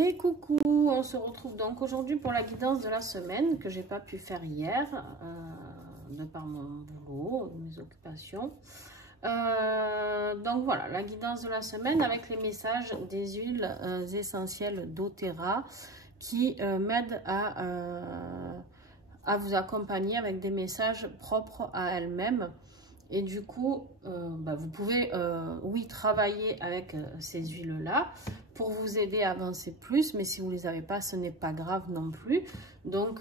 Et coucou, on se retrouve donc aujourd'hui pour la guidance de la semaine que j'ai pas pu faire hier de par mon boulot, mes occupations. Donc voilà, la guidance de la semaine avec les messages des huiles essentielles doTERRA qui m'aident à vous accompagner avec des messages propres à elles-mêmes. Et du coup, vous pouvez, oui, travailler avec ces huiles-là pour vous aider à avancer plus. Mais si vous ne les avez pas, ce n'est pas grave non plus. Donc,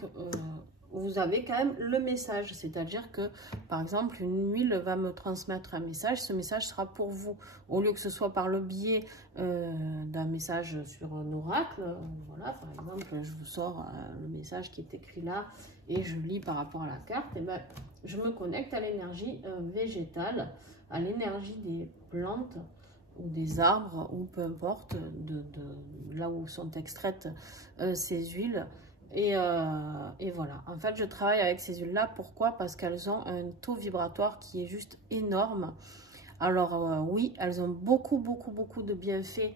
vous avez quand même le message. C'est-à-dire que, par exemple, une huile va me transmettre un message. Ce message sera pour vous. Au lieu que ce soit par le biais d'un message sur un oracle. Voilà, par exemple, je vous sors le message qui est écrit là et je lis par rapport à la carte. Et ben, je me connecte à l'énergie végétale, à l'énergie des plantes ou des arbres, ou peu importe, de là où sont extraites ces huiles. Et voilà, en fait, je travaille avec ces huiles-là. Pourquoi? Parce qu'elles ont un taux vibratoire qui est juste énorme. Alors, oui, elles ont beaucoup de bienfaits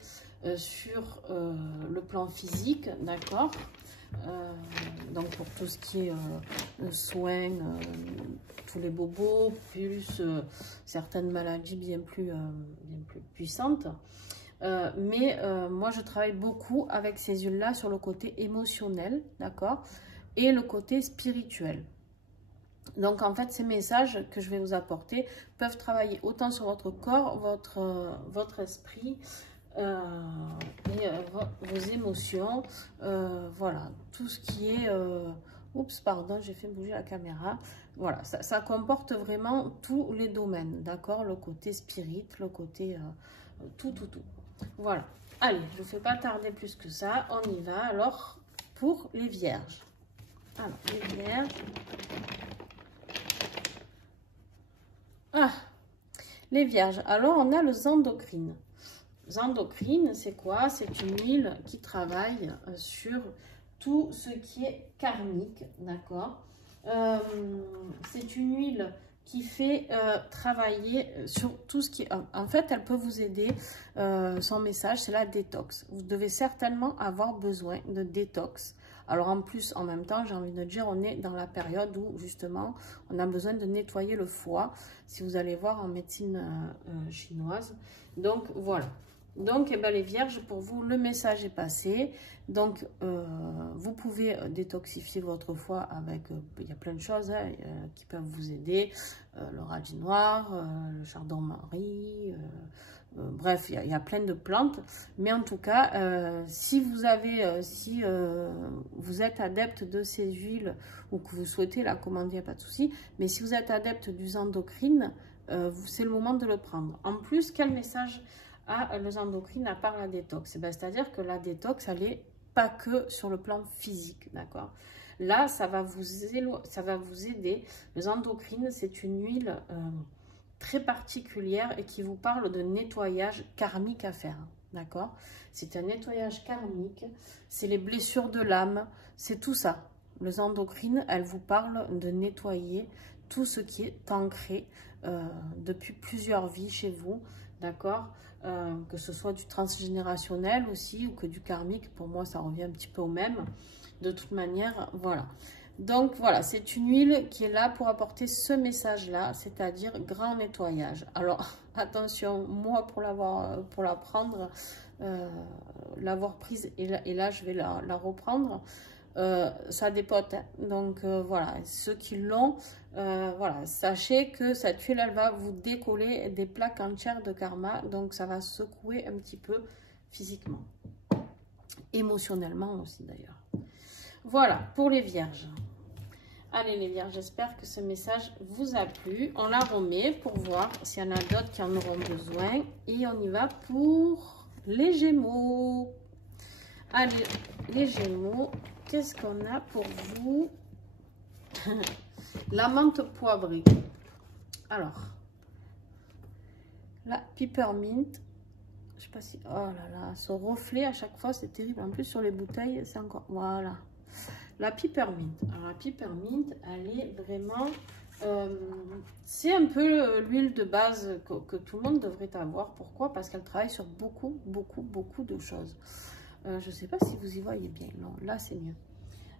sur le plan physique, d'accord? Donc pour tout ce qui est soins, tous les bobos, plus certaines maladies bien plus puissantes. Moi je travaille beaucoup avec ces huiles là sur le côté émotionnel, d'accord, et le côté spirituel. Donc en fait ces messages que je vais vous apporter peuvent travailler autant sur votre corps, votre esprit, vos émotions, voilà, tout ce qui est oups, pardon, j'ai fait bouger la caméra. Voilà, ça comporte vraiment tous les domaines, d'accord, le côté spirit, le côté tout. Voilà, allez, je ne fais pas tarder plus que ça, on y va. Alors pour les vierges, alors les vierges, les vierges, alors on a le Zendocrine. Zendocrine, c'est quoi? C'est une huile qui travaille sur tout ce qui est karmique, d'accord? C'est une huile qui fait travailler sur tout ce qui est... En fait, elle peut vous aider. Son message, c'est la détox. Vous devez certainement avoir besoin de détox. Alors en plus, en même temps, j'ai envie de dire, on est dans la période où justement, on a besoin de nettoyer le foie, si vous allez voir en médecine chinoise. Donc voilà. Donc, eh ben, les vierges, pour vous, le message est passé. Donc, vous pouvez détoxifier votre foie avec, il y a plein de choses qui peuvent vous aider. Le radis noir, le chardon-marie, bref, il y a plein de plantes. Mais en tout cas, si vous avez, si vous êtes adepte de ces huiles ou que vous souhaitez la commander, il n'y a pas de souci. Mais si vous êtes adepte du Zendocrine, c'est le moment de le prendre. En plus, quel message le Zendocrine à part la détox? C'est-à-dire que la détox, elle n'est pas que sur le plan physique, d'accord? Là, ça va vous aider. Le Zendocrine, c'est une huile très particulière et qui vous parle de nettoyage karmique à faire, d'accord? C'est un nettoyage karmique, c'est les blessures de l'âme, c'est tout ça. Le Zendocrine, elle vous parle de nettoyer tout ce qui est ancré depuis plusieurs vies chez vous, d'accord? Que ce soit du transgénérationnel aussi ou que du karmique, pour moi ça revient un petit peu au même. De toute manière, voilà. Donc voilà, c'est une huile qui est là pour apporter ce message-là, c'est-à-dire grand nettoyage. Alors attention, moi pour la prendre, l'avoir prise et là je vais la reprendre. Ça dépote, hein. Donc voilà, ceux qui l'ont, voilà, sachez que cette huile, elle va vous décoller des plaques entières de karma, donc ça va secouer un petit peu physiquement, émotionnellement aussi d'ailleurs. Voilà pour les vierges. Allez les vierges, j'espère que ce message vous a plu. On la remet pour voir s'il y en a d'autres qui en auront besoin et on y va pour les gémeaux. Allez les gémeaux, qu'est-ce qu'on a pour vous? La menthe poivrée. Alors, la peppermint. Je sais pas si... Oh là là, ce reflet à chaque fois, c'est terrible. En plus, sur les bouteilles, c'est encore... Voilà. La peppermint. Alors, la peppermint, elle est vraiment... c'est un peu l'huile de base que tout le monde devrait avoir. Pourquoi? Parce qu'elle travaille sur beaucoup de choses. Je ne sais pas si vous y voyez bien. Non, là, c'est mieux.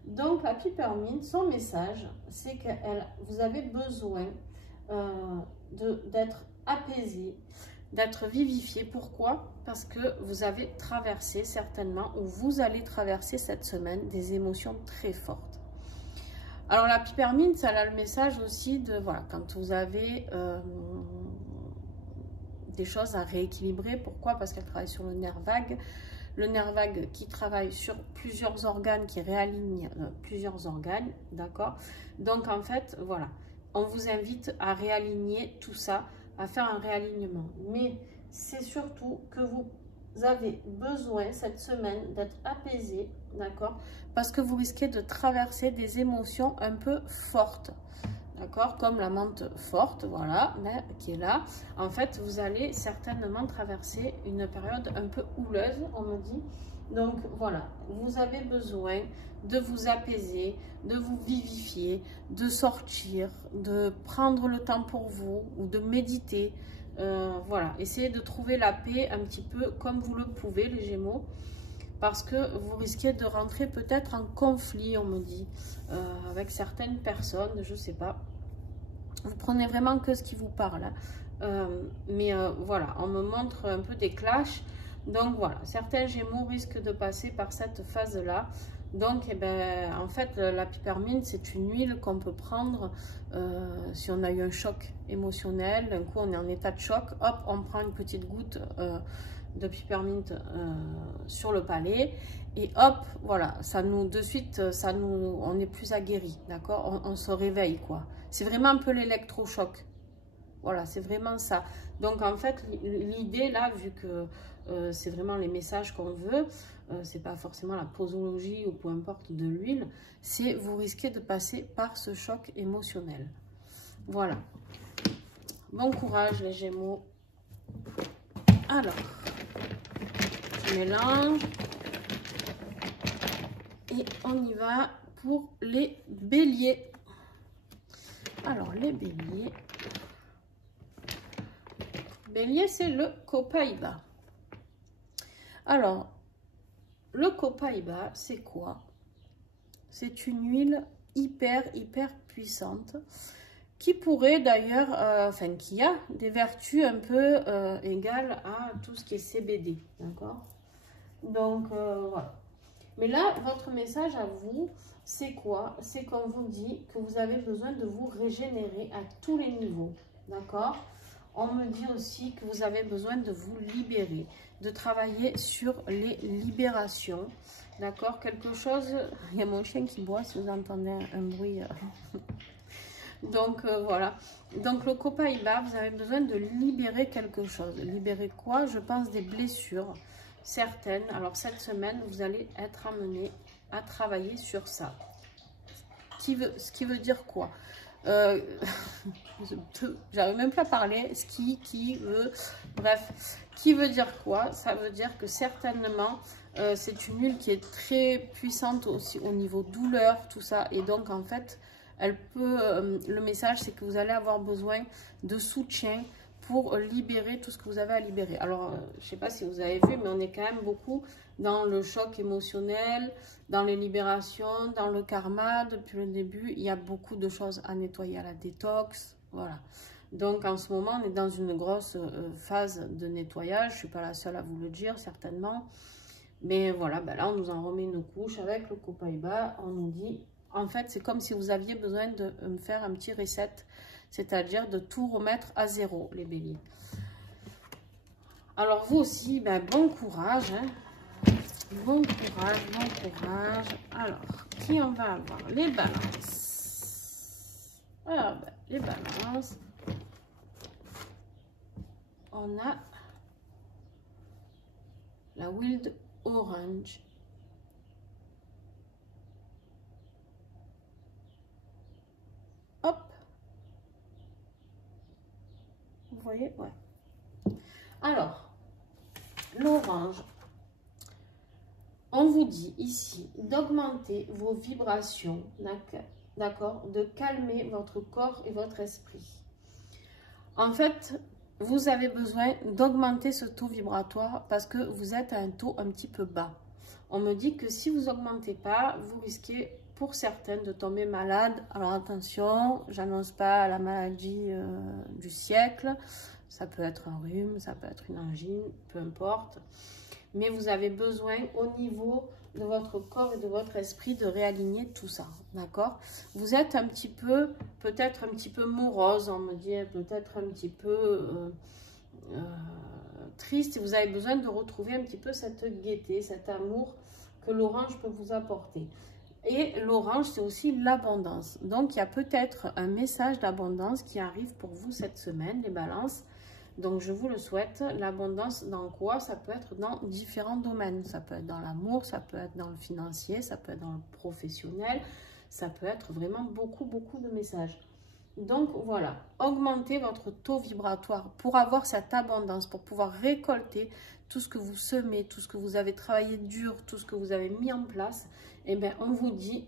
Donc, la Peppermint, son message, c'est que vous avez besoin d'être apaisé, d'être vivifié. Pourquoi? Parce que vous avez traversé certainement, ou vous allez traverser cette semaine, des émotions très fortes. Alors, la Peppermint, ça a le message aussi de, voilà, quand vous avez des choses à rééquilibrer. Pourquoi? Parce qu'elle travaille sur le nerf vague. Le nerf vague qui travaille sur plusieurs organes, qui réaligne plusieurs organes, d'accord? Donc, en fait, voilà, on vous invite à réaligner tout ça, à faire un réalignement. Mais c'est surtout que vous avez besoin cette semaine d'être apaisé, d'accord? Parce que vous risquez de traverser des émotions un peu fortes. D'accord, comme la menthe forte, voilà, mais qui est là. En fait, vous allez certainement traverser une période un peu houleuse, on me dit. Donc, voilà, vous avez besoin de vous apaiser, de vous vivifier, de sortir, de prendre le temps pour vous ou de méditer. Voilà, essayez de trouver la paix un petit peu comme vous le pouvez, les Gémeaux. Parce que vous risquez de rentrer peut-être en conflit, on me dit, avec certaines personnes, je ne sais pas. Vous prenez vraiment que ce qui vous parle. Mais voilà, on me montre un peu des clashs. Donc voilà, certains Gémeaux risquent de passer par cette phase-là. Donc, eh ben, en fait, la Peppermint, c'est une huile qu'on peut prendre si on a eu un choc émotionnel. D'un coup, on est en état de choc. Hop, on prend une petite goutte de Peppermint sur le palais. Et hop, voilà, ça nous, de suite, on est plus aguerri, d'accord? On se réveille, quoi. C'est vraiment un peu l'électrochoc. Voilà, c'est vraiment ça. Donc, en fait, l'idée, là, vu que c'est vraiment les messages qu'on veut, c'est pas forcément la posologie ou peu importe de l'huile, c'est vous risquez de passer par ce choc émotionnel. Voilà. Bon courage, les Gémeaux. Alors, je mélange. Et on y va pour les béliers. Alors, les béliers. Bélier, c'est le copaïba. Alors, le copaïba, c'est quoi? C'est une huile hyper puissante qui pourrait d'ailleurs, enfin, qui a des vertus un peu égales à tout ce qui est CBD, d'accord? Donc, voilà. Mais là, votre message à vous, c'est quoi? C'est qu'on vous dit que vous avez besoin de vous régénérer à tous les niveaux, d'accord? On me dit aussi que vous avez besoin de vous libérer, de travailler sur les libérations, d'accord? Quelque chose, il y a mon chien qui boit, si vous entendez un bruit. Donc, voilà. Donc, le copaïba, vous avez besoin de libérer quelque chose. Libérer quoi? Je pense des blessures certaines. Alors, cette semaine, vous allez être amené à travailler sur ça. Ce qui veut dire quoi? J'arrive même pas à parler. Qui veut, bref, qui veut dire quoi? Ça veut dire que certainement c'est une huile qui est très puissante aussi au niveau douleur, tout ça, et donc en fait elle peut, le message c'est que vous allez avoir besoin de soutien pour libérer tout ce que vous avez à libérer. Alors je sais pas si vous avez vu, mais on est quand même beaucoup dans le choc émotionnel, dans les libérations, dans le karma. Depuis le début, il y a beaucoup de choses à nettoyer, à la détox, voilà. Donc en ce moment, on est dans une grosse phase de nettoyage. Je ne suis pas la seule à vous le dire, certainement. Mais voilà, ben là, on nous en remet une couche avec le copaïba. On nous dit, en fait, c'est comme si vous aviez besoin de me faire un petit reset, c'est-à-dire de tout remettre à zéro, les béliers. Alors vous aussi, ben, bon courage, hein. Bon courage, bon courage. Alors, qui on va avoir? Les balances. Ah, ben, les balances. On a la Wild Orange. Hop. Vous voyez? Ouais. Alors, l'orange. On vous dit ici d'augmenter vos vibrations, d'accord, de calmer votre corps et votre esprit. En fait, vous avez besoin d'augmenter ce taux vibratoire parce que vous êtes à un taux un petit peu bas. on me dit que si vous augmentez pas, vous risquez pour certaines de tomber malade. Alors attention, j'annonce pas la maladie du siècle. Ça peut être un rhume, ça peut être une angine, peu importe. Mais vous avez besoin au niveau de votre corps et de votre esprit de réaligner tout ça, d'accord? Vous êtes un petit peu, peut-être un petit peu morose, on me dit, peut-être un petit peu triste, et vous avez besoin de retrouver un petit peu cette gaieté, cet amour que l'orange peut vous apporter. Et l'orange, c'est aussi l'abondance. Donc, il y a peut-être un message d'abondance qui arrive pour vous cette semaine, les balances. Donc, je vous le souhaite. L'abondance dans quoi? Ça peut être dans différents domaines. Ça peut être dans l'amour, ça peut être dans le financier, ça peut être dans le professionnel. Ça peut être vraiment beaucoup, beaucoup de messages. Donc, voilà. Augmentez votre taux vibratoire pour avoir cette abondance, pour pouvoir récolter tout ce que vous semez, tout ce que vous avez travaillé dur, tout ce que vous avez mis en place. Eh bien, on vous dit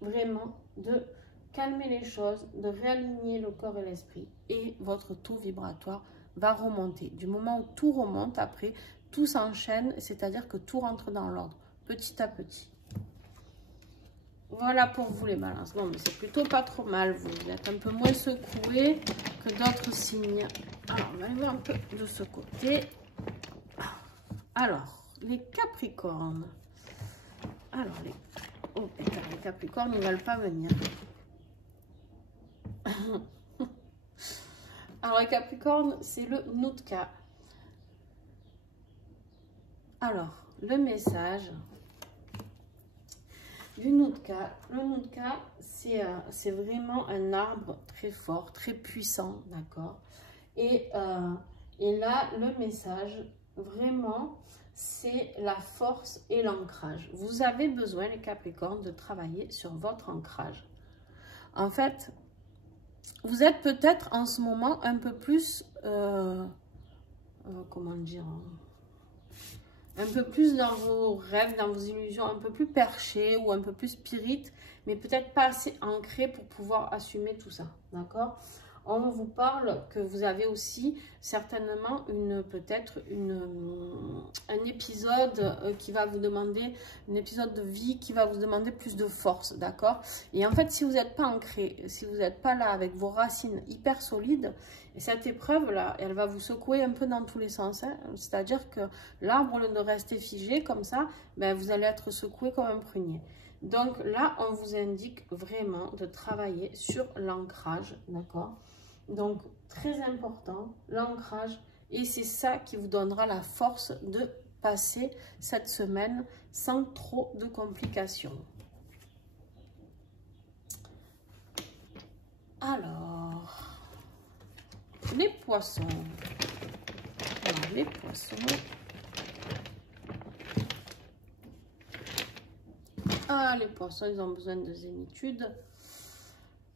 vraiment de calmer les choses, de réaligner le corps et l'esprit. Et votre taux vibratoire va remonter. Du moment où tout remonte, après, tout s'enchaîne, c'est-à-dire que tout rentre dans l'ordre, petit à petit. Voilà pour vous les balances. Non, mais c'est plutôt pas trop mal. Vous êtes un peu moins secoués que d'autres signes. Alors, on va aller voir un peu de ce côté. Alors, les Capricornes. Alors, oh, putain, les Capricornes, ils ne veulent pas venir. Alors, les Capricornes, c'est le Noutka. Alors, le message du Noutka. Le Noutka, c'est vraiment un arbre très fort, très puissant, d'accord? Et là, le message, vraiment, c'est la force et l'ancrage. Vous avez besoin, les Capricornes, de travailler sur votre ancrage. En fait, vous êtes peut-être en ce moment un peu plus, comment dire, un peu plus dans vos rêves, dans vos illusions, un peu plus perché ou un peu plus spirit, mais peut-être pas assez ancré pour pouvoir assumer tout ça, d'accord? On vous parle que vous avez aussi certainement peut-être un épisode qui va vous demander, un épisode de vie qui va vous demander plus de force, d'accord? Et en fait, si vous n'êtes pas ancré, si vous n'êtes pas là avec vos racines hyper solides, et cette épreuve-là, elle va vous secouer un peu dans tous les sens, hein? C'est-à-dire que l'arbre, au lieu de rester figé comme ça, ben, vous allez être secoué comme un prunier. Donc là, on vous indique vraiment de travailler sur l'ancrage, d'accord? Donc, très important, l'ancrage. Et c'est ça qui vous donnera la force de passer cette semaine sans trop de complications. Alors, les poissons. Alors, les poissons. Ah, les poissons, ils ont besoin de zénitude.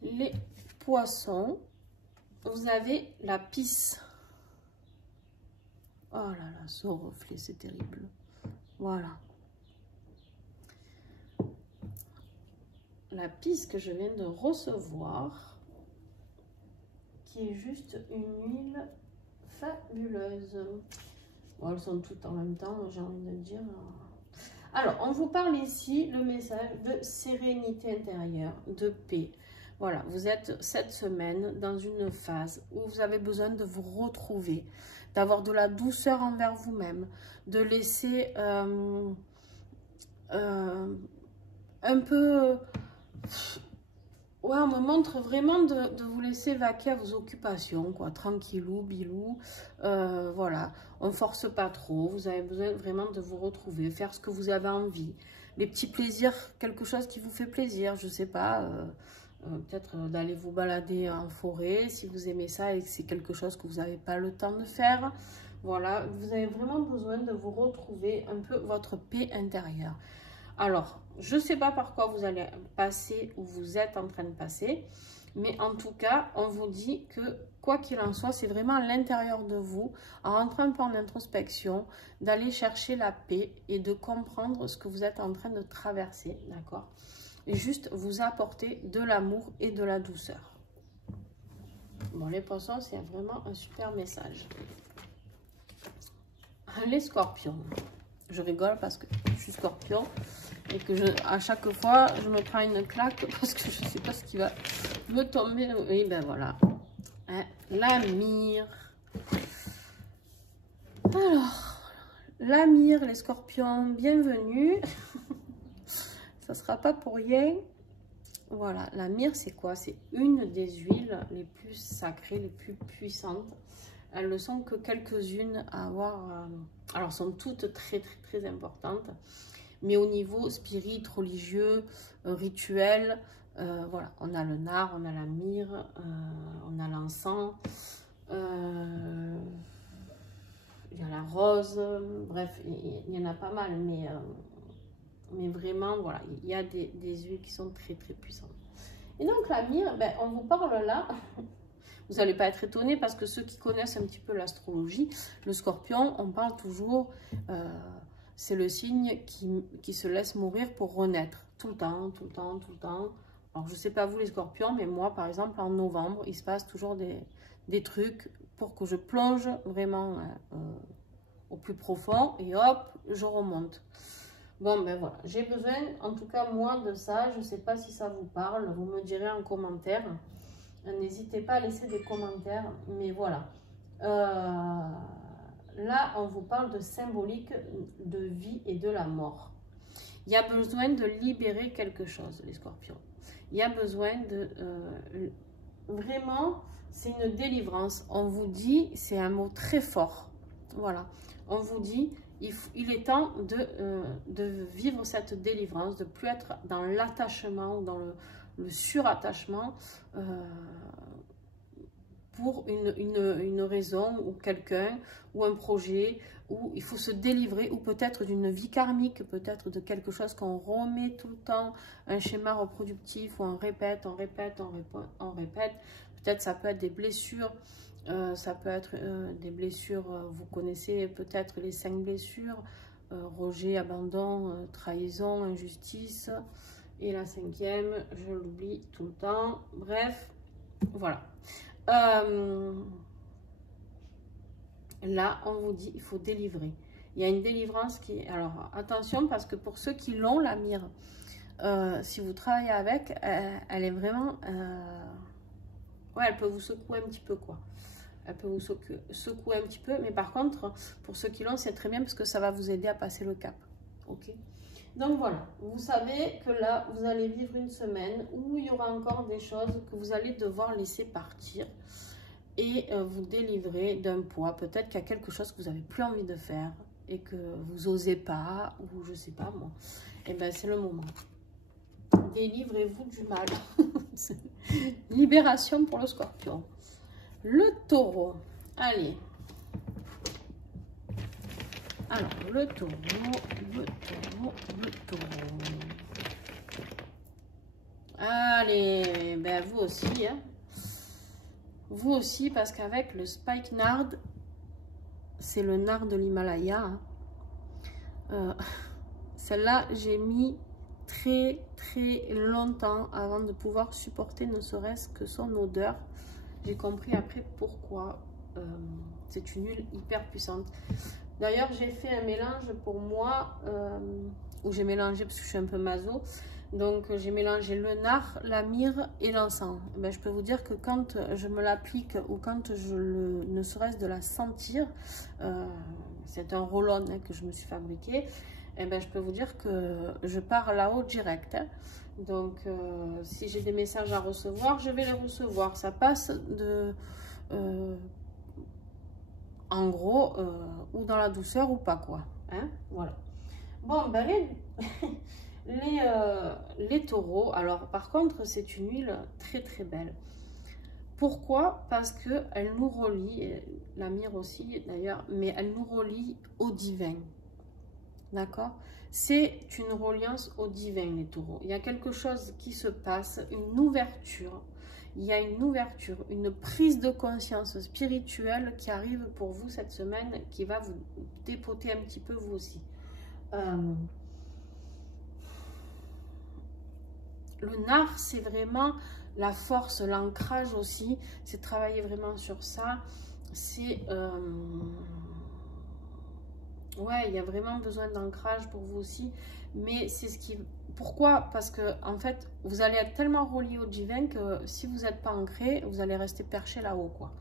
Les poissons. Vous avez la pisse. Oh là là, ce reflet, c'est terrible. Voilà. La pisse que je viens de recevoir, qui est juste une huile fabuleuse. Bon, elles sont toutes en même temps, j'ai envie de dire. Alors, on vous parle ici, le message de sérénité intérieure, de paix. Voilà, vous êtes cette semaine dans une phase où vous avez besoin de vous retrouver, d'avoir de la douceur envers vous-même, de laisser un peu... Ouais, on me montre vraiment de vous laisser vaquer à vos occupations, quoi, tranquillou, bilou, voilà, on ne force pas trop, vous avez besoin vraiment de vous retrouver, faire ce que vous avez envie, les petits plaisirs, quelque chose qui vous fait plaisir, je sais pas... peut-être d'aller vous balader en forêt, si vous aimez ça et que c'est quelque chose que vous n'avez pas le temps de faire. Voilà, vous avez vraiment besoin de vous retrouver un peu votre paix intérieure. Alors, je ne sais pas par quoi vous allez passer ou vous êtes en train de passer, mais en tout cas, on vous dit que quoi qu'il en soit, c'est vraiment à l'intérieur de vous, en rentrant un peu en introspection, d'aller chercher la paix et de comprendre ce que vous êtes en train de traverser, d'accord ? Et juste vous apporter de l'amour et de la douceur. Bon, les poissons, c'est vraiment un super message. Les scorpions. Je rigole parce que je suis scorpion et que à chaque fois, je me prends une claque parce que je ne sais pas ce qui va me tomber. Oui, ben voilà. Hein, la mire. Alors, la mire, les scorpions, bienvenue. Ça ne sera pas pour rien. Voilà, la myrrhe, c'est quoi? C'est une des huiles les plus sacrées, les plus puissantes. Elles ne sont que quelques-unes à avoir. Alors, sont toutes très, très, très importantes. Mais au niveau spirit, religieux, rituel, voilà, on a le nard, on a la myrrhe, on a l'encens, il y a la rose, bref, il y en a pas mal, mais vraiment, voilà, il y a des huiles qui sont très, très puissantes. Et donc, la myrrhe, ben, on vous parle là, vous n'allez pas être étonnés parce que ceux qui connaissent un petit peu l'astrologie, le scorpion, on parle toujours, c'est le signe qui se laisse mourir pour renaître, tout le temps, tout le temps, tout le temps. Alors, je ne sais pas vous les scorpions, mais moi, par exemple, en novembre, il se passe toujours des trucs pour que je plonge vraiment au plus profond et hop, je remonte. Bon, ben voilà, j'ai besoin, en tout cas moi, de ça. Je ne sais pas si ça vous parle, vous me direz en commentaire. N'hésitez pas à laisser des commentaires, mais voilà. Là, on vous parle de symbolique de vie et de la mort. Il y a besoin de libérer quelque chose, les scorpions. Il y a besoin de... vraiment, c'est une délivrance. On vous dit, c'est un mot très fort. Voilà, on vous dit... Il est temps de vivre cette délivrance, de ne plus être dans l'attachement ou dans le surattachement pour une raison ou quelqu'un ou un projet où il faut se délivrer ou peut-être d'une vie karmique, peut-être de quelque chose qu'on remet tout le temps, un schéma reproductif où on répète, on répète, on répète, on répète. Peut-être ça peut être des blessures. Ça peut être des blessures, vous connaissez peut-être les 5 blessures, rejet, abandon, trahison, injustice. Et la 5e, je l'oublie tout le temps. Bref, voilà. Là, on vous dit, il faut délivrer. Il y a une délivrance qui... Alors, attention, parce que pour ceux qui l'ont, la myrrhe, si vous travaillez avec, elle est vraiment... ouais, elle peut vous secouer un petit peu, quoi. Elle peut vous secouer un petit peu, mais par contre, pour ceux qui l'ont, c'est très bien parce que ça va vous aider à passer le cap. Ok. Donc voilà, vous savez que là, vous allez vivre une semaine où il y aura encore des choses que vous allez devoir laisser partir et vous délivrer d'un poids. Peut-être qu'il y a quelque chose que vous n'avez plus envie de faire et que vous n'osez pas, ou je sais pas moi. Et bien, c'est le moment. Délivrez-vous du mal. Libération pour le scorpion. Le taureau, allez. Alors, le taureau. Allez, ben vous aussi, hein. Vous aussi, parce qu'avec le spikenard, c'est le nard de l'Himalaya. Hein. Celle-là, j'ai mis très longtemps avant de pouvoir supporter ne serait-ce que son odeur. J'ai compris après pourquoi c'est une huile hyper puissante. D'ailleurs, j'ai fait un mélange pour moi, où j'ai mélangé, parce que je suis un peu maso, donc j'ai mélangé le nard, la myrrhe et l'encens. Ben, je peux vous dire que quand je me l'applique, ou quand ne serait-ce de la sentir, c'est un roll-on hein, que je me suis fabriqué, et ben, je peux vous dire que je pars là-haut direct. Hein. Donc, si j'ai des messages à recevoir, je vais les recevoir. Ça passe de, en gros, ou dans la douceur ou pas, quoi. Hein, voilà. Bon, ben les taureaux, alors par contre, c'est une huile très belle. Pourquoi? Parce qu'elle nous relie, la myrrhe aussi d'ailleurs, mais elle nous relie au divin. D'accord? C'est une reliance au divin, les taureaux. Il y a quelque chose qui se passe, une ouverture. Il y a une ouverture, une prise de conscience spirituelle qui arrive pour vous cette semaine, qui va vous dépoter un petit peu vous aussi. Le nard, c'est vraiment la force, l'ancrage aussi. C'est travailler vraiment sur ça. C'est... Ouais, il y a vraiment besoin d'ancrage pour vous aussi. Mais c'est ce qui... Pourquoi? Parce que, en fait, vous allez être tellement relié au divin que si vous n'êtes pas ancré, vous allez rester perché là-haut, quoi.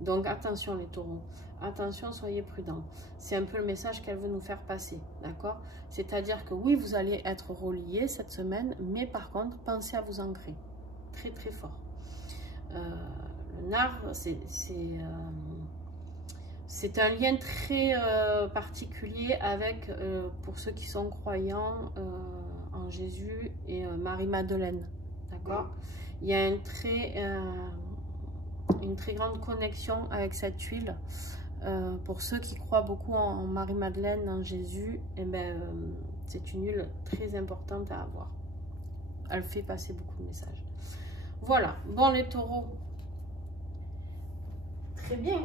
Donc, attention les taureaux. Attention, soyez prudents. C'est un peu le message qu'elle veut nous faire passer, d'accord? C'est-à-dire que oui, vous allez être reliés cette semaine, mais par contre, pensez à vous ancrer. Très, très fort. Le nard, c'est un lien très particulier avec, pour ceux qui sont croyants en Jésus et Marie-Madeleine, d'accord? Il y a une très grande connexion avec cette huile. Pour ceux qui croient beaucoup en Marie-Madeleine, en Jésus, eh ben, c'est une huile très importante à avoir. Elle fait passer beaucoup de messages. Voilà, bon les taureaux, très bien.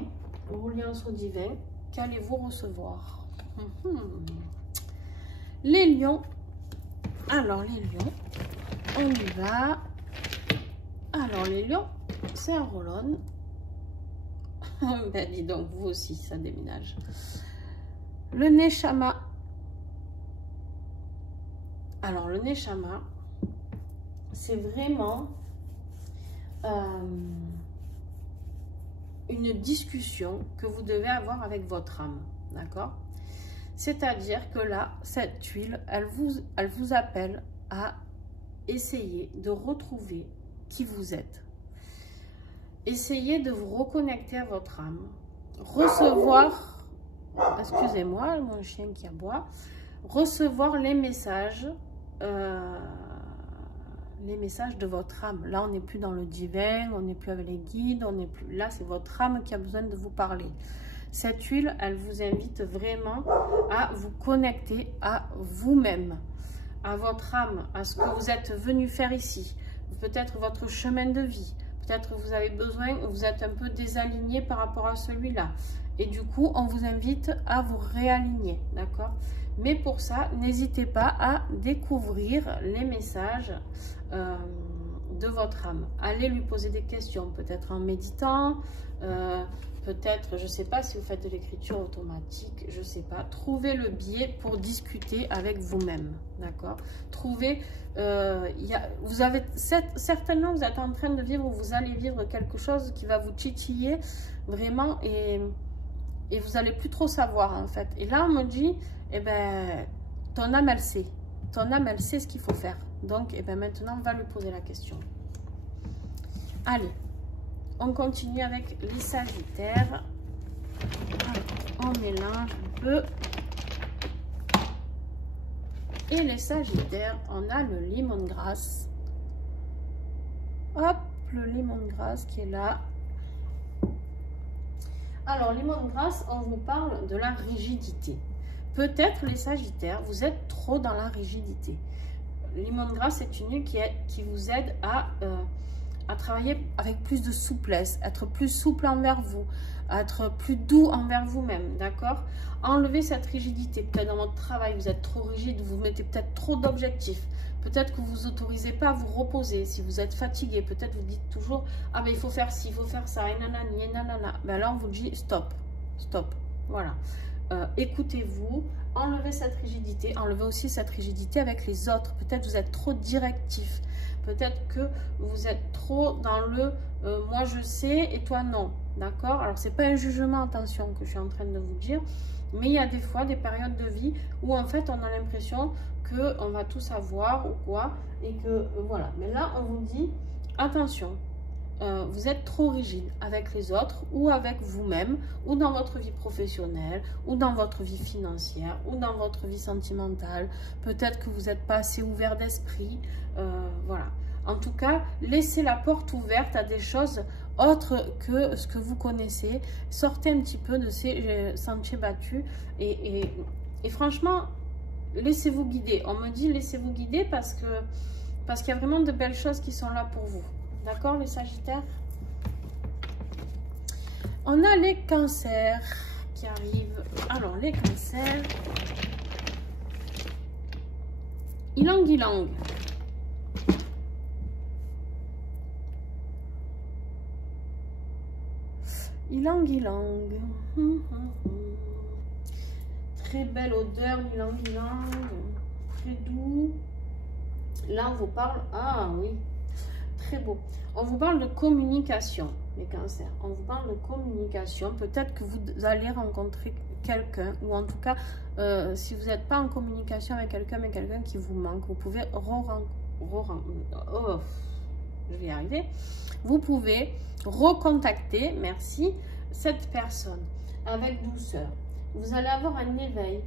Reliance au divin, qu'allez-vous recevoir? Les lions. Alors les lions, on y va. Alors les lions, c'est un roll-on. Ben dis donc, vous aussi, ça déménage. Le Neshama. Alors le Neshama, c'est vraiment une discussion que vous devez avoir avec votre âme, d'accord? C'est-à-dire que là, cette huile, elle vous appelle à essayer de retrouver qui vous êtes. Essayez de vous reconnecter à votre âme, recevoir, excusez-moi, mon chien qui aboie, recevoir les messages de votre âme. Là, on n'est plus dans le divin, on n'est plus avec les guides, on n'est plus là, c'est votre âme qui a besoin de vous parler. Cette huile, elle vous invite vraiment à vous connecter à vous-même, à votre âme, à ce que vous êtes venu faire ici, peut-être votre chemin de vie, peut-être que vous avez besoin, vous êtes un peu désaligné par rapport à celui-là. Et du coup, on vous invite à vous réaligner, d'accord? Mais pour ça, n'hésitez pas à découvrir les messages de votre âme. Allez lui poser des questions, peut-être en méditant, peut-être, je ne sais pas si vous faites de l'écriture automatique, je ne sais pas. Trouvez le biais pour discuter avec vous-même, d'accord? Trouvez, vous avez certainement, vous êtes en train de vivre, ou vous allez vivre quelque chose qui va vous titiller vraiment et vous allez plus trop savoir en fait. Et là, on me dit, eh ben, ton âme, elle sait. Ton âme, elle sait ce qu'il faut faire. Donc, eh ben, maintenant, on va lui poser la question. Allez, on continue avec les Sagittaires. Alors, on mélange un peu. Et les Sagittaires, on a le lemongrass. Hop, le lemongrass qui est là. Alors, lemongrass, on vous parle de la rigidité. Peut-être les Sagittaires, vous êtes trop dans la rigidité. Lemongrass, c'est une huile qui vous aide à travailler avec plus de souplesse, être plus souple envers vous, être plus doux envers vous-même, d'accord? Enlevez cette rigidité. Peut-être dans votre travail, vous êtes trop rigide, vous mettez peut-être trop d'objectifs. Peut-être que vous vous autorisez pas à vous reposer. Si vous êtes fatigué, peut-être vous dites toujours « Ah ben il faut faire ci, il faut faire ça, et nanani, et nanana ». Ben là, on vous dit « Stop, stop ». Voilà. Écoutez-vous, enlevez cette rigidité, enlevez aussi cette rigidité avec les autres. Peut-être vous êtes trop directif. Peut-être que vous êtes trop dans le moi je sais et toi non, d'accord? Alors c'est pas un jugement, attention, que je suis en train de vous dire, mais il y a des fois des périodes de vie où en fait on a l'impression qu'on va tout savoir ou quoi, et que voilà. Mais là on vous dit attention, vous êtes trop rigide avec les autres ou avec vous-même, ou dans votre vie professionnelle, ou dans votre vie financière, ou dans votre vie sentimentale. Peut-être que vous n'êtes pas assez ouvert d'esprit. Voilà. En tout cas, laissez la porte ouverte à des choses autres que ce que vous connaissez. Sortez un petit peu de ces sentiers battus et franchement, laissez-vous guider. On me dit laissez-vous guider parce qu'il y a vraiment de belles choses qui sont là pour vous. D'accord, les Sagittaires? On a les Cancers qui arrivent. Alors, les Cancers. Ylang Ylang. Ylang Ylang. Très belle odeur, ylang-ylang, très doux. Là, on vous parle, ah oui, très beau. On vous parle de communication, les cancers. On vous parle de communication. Peut-être que vous allez rencontrer quelqu'un, ou en tout cas, si vous n'êtes pas en communication avec quelqu'un, mais quelqu'un qui vous manque, vous pouvez je vais y arriver. Vous pouvez recontacter, merci, cette personne avec douceur. Vous allez avoir un éveil.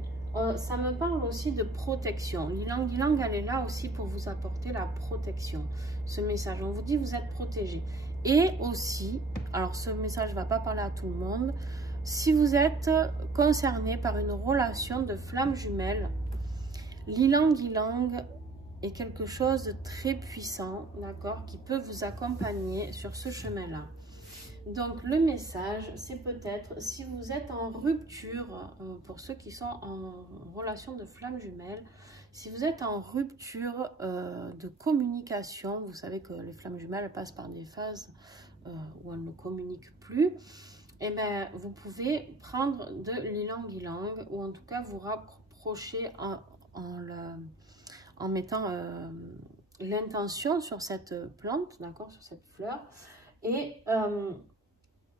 Ça me parle aussi de protection. Ylang-ylang, elle est là aussi pour vous apporter la protection. Ce message, on vous dit vous êtes protégé. Et aussi, alors ce message ne va pas parler à tout le monde, si vous êtes concerné par une relation de flamme jumelle, l'ylang-ylang est quelque chose de très puissant, d'accord, qui peut vous accompagner sur ce chemin-là. Donc le message, c'est peut-être si vous êtes en rupture, pour ceux qui sont en relation de flamme jumelle, si vous êtes en rupture de communication, vous savez que les flammes jumelles passent par des phases où elles ne communiquent plus, et bien vous pouvez prendre de l'ylang-ylang ou en tout cas vous rapprocher en mettant l'intention sur cette plante, d'accord, sur cette fleur, et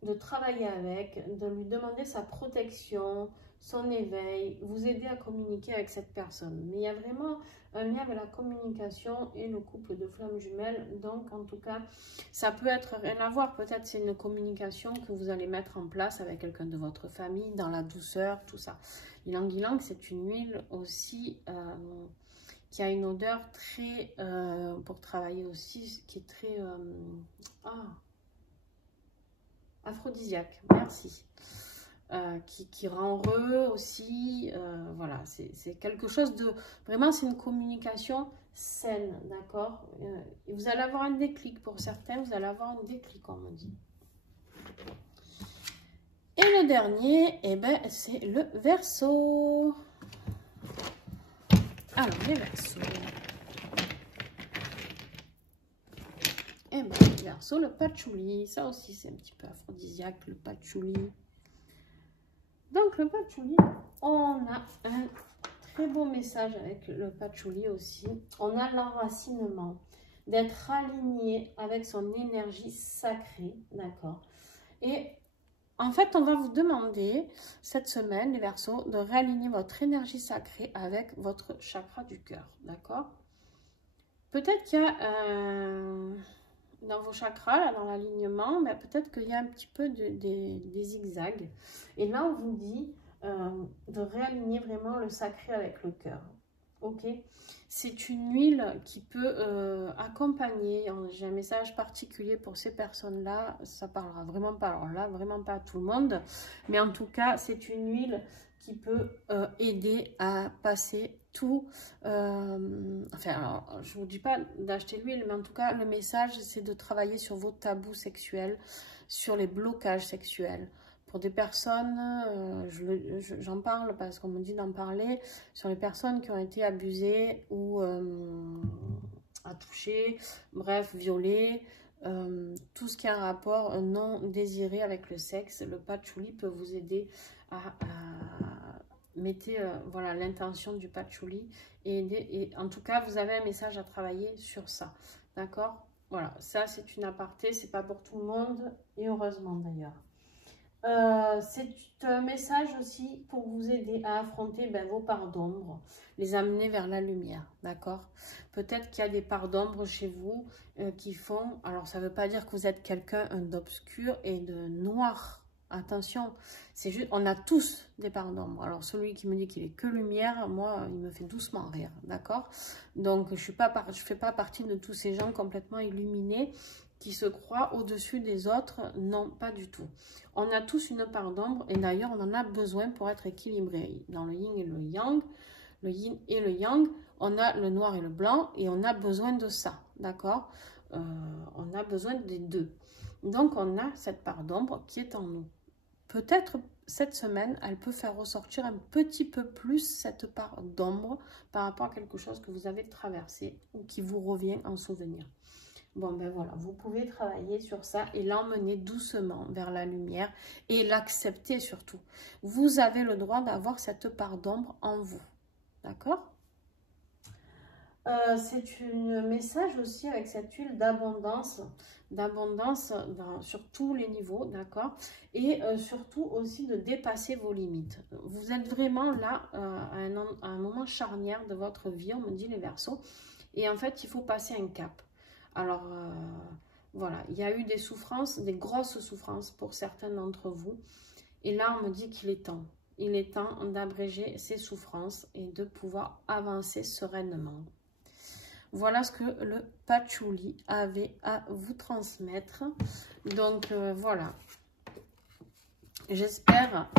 de travailler avec, de lui demander sa protection, son éveil, vous aider à communiquer avec cette personne. Mais il y a vraiment un lien avec la communication et le couple de flammes jumelles. Donc, en tout cas, ça peut être rien à voir. Peut-être c'est une communication que vous allez mettre en place avec quelqu'un de votre famille, dans la douceur, tout ça. Ylang-ylang, c'est une huile aussi qui a une odeur très, pour travailler aussi, qui est très... aphrodisiaque, merci. Qui rend heureux aussi, voilà, c'est quelque chose de, vraiment c'est une communication saine, d'accord, vous allez avoir un déclic pour certains, vous allez avoir un déclic, on me dit. Et le dernier, eh ben, c'est le Verseau. Alors, les Verseaux. Et ben, le Verseau, le patchouli, ça aussi c'est un petit peu aphrodisiaque, le patchouli. Donc le patchouli, on a un très beau message avec le patchouli aussi. On a l'enracinement, d'être aligné avec son énergie sacrée, d'accord. Et en fait, on va vous demander cette semaine, les Verseaux, de réaligner votre énergie sacrée avec votre chakra du cœur, d'accord. Peut-être qu'il y a dans vos chakras, là, dans l'alignement, mais peut-être qu'il y a un petit peu des zigzags. Et là, on vous dit de réaligner vraiment le sacré avec le cœur. Ok, c'est une huile qui peut accompagner. J'ai un message particulier pour ces personnes-là. Ça parlera vraiment pas, alors là, vraiment pas à tout le monde. Mais en tout cas, c'est une huile qui peut aider à passer tout. Enfin, alors, je vous dis pas d'acheter l'huile, mais en tout cas, le message, c'est de travailler sur vos tabous sexuels, sur les blocages sexuels. Pour des personnes, j'en parle parce qu'on me dit d'en parler, sur les personnes qui ont été abusées ou touchées, bref, violées, tout ce qui a un rapport non désiré avec le sexe. Le patchouli peut vous aider à mettre voilà, l'intention du patchouli et en tout cas, vous avez un message à travailler sur ça, d'accord? Voilà, ça c'est une aparté, c'est pas pour tout le monde et heureusement d'ailleurs. C'est un message aussi pour vous aider à affronter vos parts d'ombre, les amener vers la lumière, d'accord? Peut-être qu'il y a des parts d'ombre chez vous qui font, alors ça ne veut pas dire que vous êtes quelqu'un d'obscur et de noir, attention, c'est juste, on a tous des parts d'ombre. Alors celui qui me dit qu'il est que lumière, moi, il me fait doucement rire, d'accord? Donc je fais pas partie de tous ces gens complètement illuminés qui se croient au-dessus des autres, non, pas du tout. On a tous une part d'ombre et d'ailleurs, on en a besoin pour être équilibré. Dans le yin et le yang, le yin et le yang, on a le noir et le blanc et on a besoin de ça, d'accord? On a besoin des deux. Donc, on a cette part d'ombre qui est en nous. Peut-être cette semaine, elle peut faire ressortir un petit peu plus cette part d'ombre par rapport à quelque chose que vous avez traversé ou qui vous revient en souvenir. Bon, ben voilà, vous pouvez travailler sur ça et l'emmener doucement vers la lumière et l'accepter surtout. Vous avez le droit d'avoir cette part d'ombre en vous. D'accord? C'est un message aussi avec cette huile d'abondance sur tous les niveaux, d'accord? Et surtout aussi de dépasser vos limites. Vous êtes vraiment là à un moment charnière de votre vie, on me dit les Verseaux, et en fait, il faut passer un cap. Alors, voilà, il y a eu des souffrances, des grosses souffrances pour certains d'entre vous, et là, on me dit qu'il est temps. Il est temps d'abréger ces souffrances et de pouvoir avancer sereinement. Voilà ce que le patchouli avait à vous transmettre. Donc, voilà. J'espère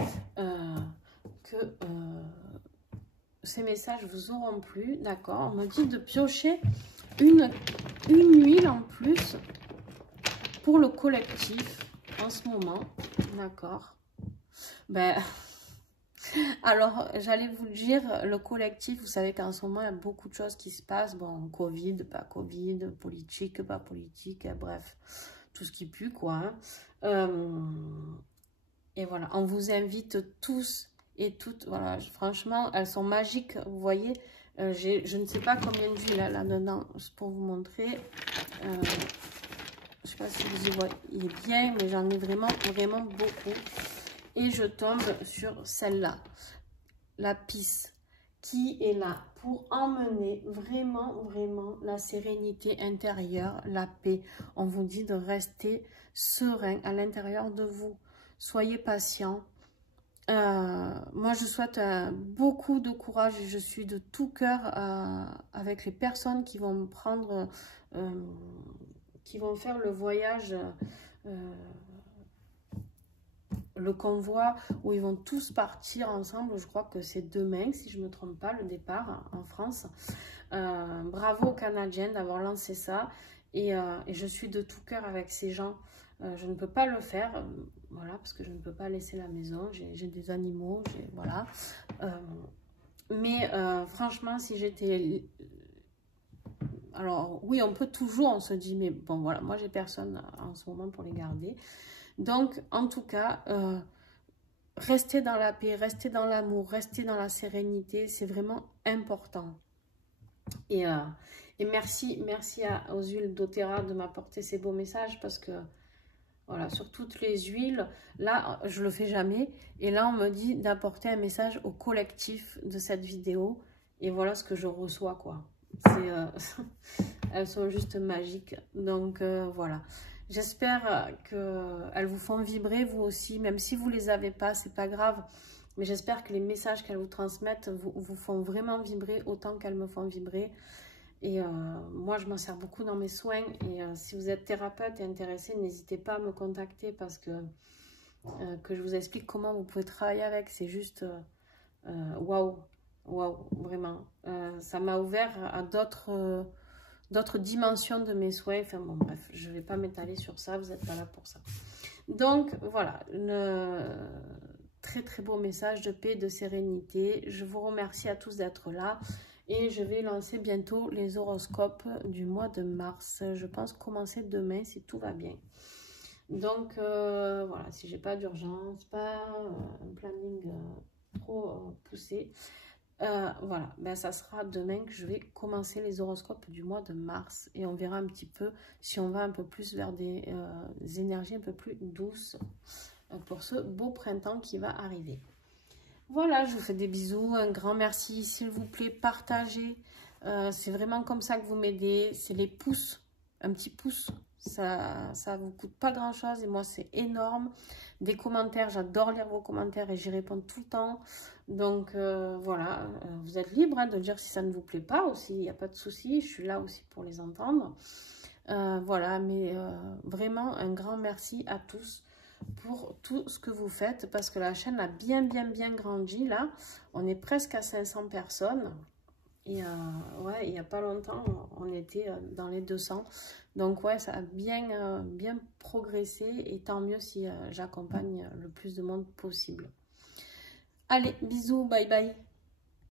que ces messages vous auront plu. D'accord. On me dit de piocher une huile en plus pour le collectif en ce moment. D'accord. Ben... Alors, j'allais vous le dire, le collectif, vous savez qu'en ce moment, il y a beaucoup de choses qui se passent. Bon, Covid, pas Covid, politique, pas politique, bref, tout ce qui pue, quoi. Et voilà, on vous invite tous et toutes, voilà, franchement, elles sont magiques, vous voyez. Je ne sais pas combien d'huile là-dedans, pour vous montrer. Je ne sais pas si vous y voyez bien, mais j'en ai vraiment, vraiment beaucoup. Et je tombe sur celle-là, la pisse, qui est là pour emmener vraiment, vraiment la sérénité intérieure, la paix. On vous dit de rester serein à l'intérieur de vous. Soyez patient. Moi, je souhaite beaucoup de courage et je suis de tout cœur avec les personnes qui vont prendre, qui vont faire le voyage le convoi où ils vont tous partir ensemble. Je crois que c'est demain, si je ne me trompe pas, le départ en France. Bravo aux Canadiennes d'avoir lancé ça. Et je suis de tout cœur avec ces gens. Je ne peux pas le faire, voilà, parce que je ne peux pas laisser la maison. J'ai des animaux, voilà. Mais franchement, si j'étais... Alors, oui, on peut toujours, on se dit, mais bon, voilà, moi, j'ai personne en ce moment pour les garder. Donc, en tout cas, restez dans la paix, restez dans l'amour, restez dans la sérénité, c'est vraiment important. Et merci aux huiles doTERRA de m'apporter ces beaux messages parce que, voilà, sur toutes les huiles, là, je le fais jamais. Et là, on me dit d'apporter un message au collectif de cette vidéo. Et voilà ce que je reçois, quoi. Elles sont juste magiques. Donc, voilà. J'espère qu'elles vous font vibrer, vous aussi. Même si vous ne les avez pas, c'est pas grave. Mais j'espère que les messages qu'elles vous transmettent vous font vraiment vibrer autant qu'elles me font vibrer. Et moi, je m'en sers beaucoup dans mes soins. Et si vous êtes thérapeute et intéressé, n'hésitez pas à me contacter parce que je vous explique comment vous pouvez travailler avec. C'est juste waouh, waouh, vraiment. Ça m'a ouvert à d'autres dimensions de mes soins. Enfin bon, bref, je ne vais pas m'étaler sur ça. Vous n'êtes pas là pour ça. Donc, voilà. Très, très beau message de paix, de sérénité. Je vous remercie à tous d'être là. Et je vais lancer bientôt les horoscopes du mois de mars. Je pense commencer demain si tout va bien. Donc, voilà, si j'ai pas d'urgence, pas un planning trop poussé, voilà, ben, ça sera demain que je vais commencer les horoscopes du mois de mars. Et on verra un petit peu si on va un peu plus vers des énergies un peu plus douces pour ce beau printemps qui va arriver. Voilà, je vous fais des bisous, un grand merci, s'il vous plaît, partagez, c'est vraiment comme ça que vous m'aidez, c'est les pouces, un petit pouce, ça vous coûte pas grand chose et moi c'est énorme, des commentaires, j'adore lire vos commentaires et j'y réponds tout le temps, donc voilà, vous êtes libre de dire si ça ne vous plaît pas aussi, il n'y a pas de souci, je suis là aussi pour les entendre, voilà, mais vraiment un grand merci à tous pour tout ce que vous faites parce que la chaîne a bien grandi là, on est presque à 500 personnes et ouais, il n'y a pas longtemps on était dans les 200, donc ouais, ça a bien progressé et tant mieux si j'accompagne le plus de monde possible. Allez, bisous, bye bye.